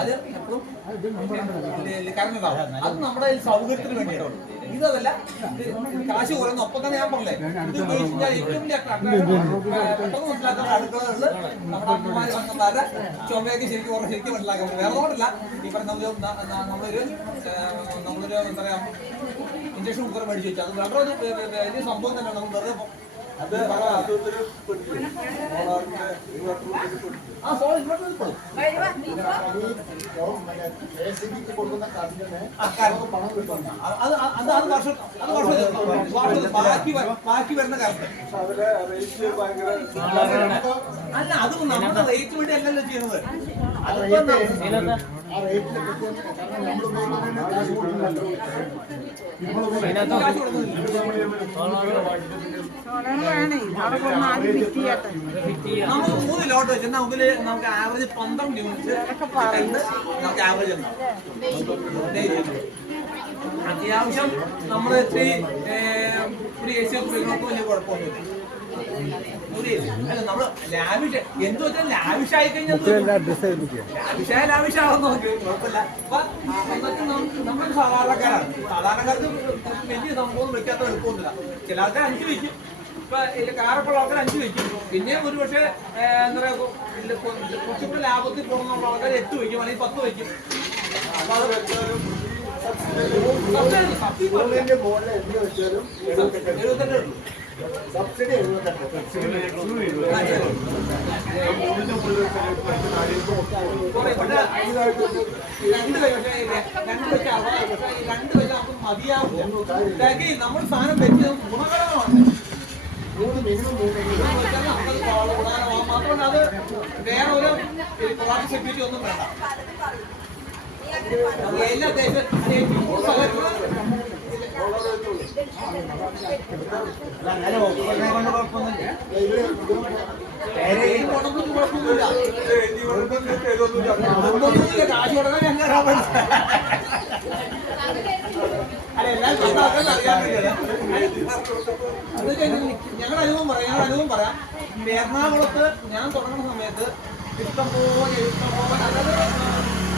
അത് എപ്പോഴും കറണ്ട് ഉണ്ടാവും. അത് നമ്മുടെ സൗകര്യത്തിന് വേണ്ടിയിട്ടാണ്. ഇതല്ല കാശ് കുറയുന്ന ഒപ്പം തന്നെ ഞാൻ പറഞ്ഞേ ഇത് ഉപയോഗിച്ചാൽ ഏറ്റവും വലിയ പെട്ടെന്ന് മനസ്സിലാക്കുന്ന അടുക്കളകളിൽ നമ്മുടെ അമ്മമാര് വന്നമാരുടെ ചുമയൊക്കെ ശരിക്കും മനസ്സിലാക്കാൻ വേറെ ഒന്നുമില്ല. ഈ പറഞ്ഞ നമ്മളൊരു എന്താ പറയാ ഇഞ്ചക്ഷൻ കുക്കർ മേടിച്ച് വെച്ചാൽ അത് വളരെ വലിയ സംഭവം തന്നെയാണ്. നമുക്ക് വെറുതെ ബാക്കി വരുന്ന കാലത്ത് അല്ല അത് നമ്മുടെ റേറ്റ് വേണ്ടി അല്ലല്ലോ ചെയ്യുന്നത്. നമുക്ക് 3 ലോട്ട് വെച്ചാൽ നമുക്ക് ആവറേജ് 12 യൂണിറ്റ് നമുക്ക് ആവറേജ് ഉണ്ടാവും. അത്യാവശ്യം നമ്മൾ ഒരു എ സി ഉപയോഗിക്കുന്നവർക്ക് വലിയ കുഴപ്പമൊന്നുമില്ല. അല്ല നമ്മള് ലാവിഷ് എന്ത് വെച്ചാൽ ലാവിഷായി കഴിഞ്ഞാൽ ലാവിഷാവുന്ന നോക്കി കുഴപ്പമില്ല. അപ്പൊ നമ്മൾ സാധാരണക്കാർക്ക് വലിയ സംഭവം വെക്കാത്ത എളുപ്പമൊന്നുമില്ല. ചില ആൾക്കാർ 5 വയ്ക്കും. ഇപ്പൊ കാറൊക്കെ ഉള്ള ആൾക്കാർ 5 വയ്ക്കും. പിന്നെയും ഒരു പക്ഷേ എന്താ പറയാ കുറച്ചുകൂടെ ലാഭത്തിൽ പോകുന്ന ആൾക്കാർ 8 വയ്ക്കും, അല്ലെങ്കിൽ 10 വയ്ക്കും. അപ്പൊ അത് സബ്സിഡി 2 മതിയാവും. നമ്മൾ സാധനം വെച്ച് ഗുണകരമാണ്. മാത്രമല്ല അത് വേറെ ഒരു ക്വാളിറ്റി സെക്യൂരിറ്റി ഒന്നും വേണ്ട. എല്ലാ ദേശം ഞങ്ങളുടെ അനുഭവം പറയാം. എറണാകുളത്ത് ഞാൻ തുടങ്ങുന്ന സമയത്ത് ഇഷ്ടംപോലെ അതായത്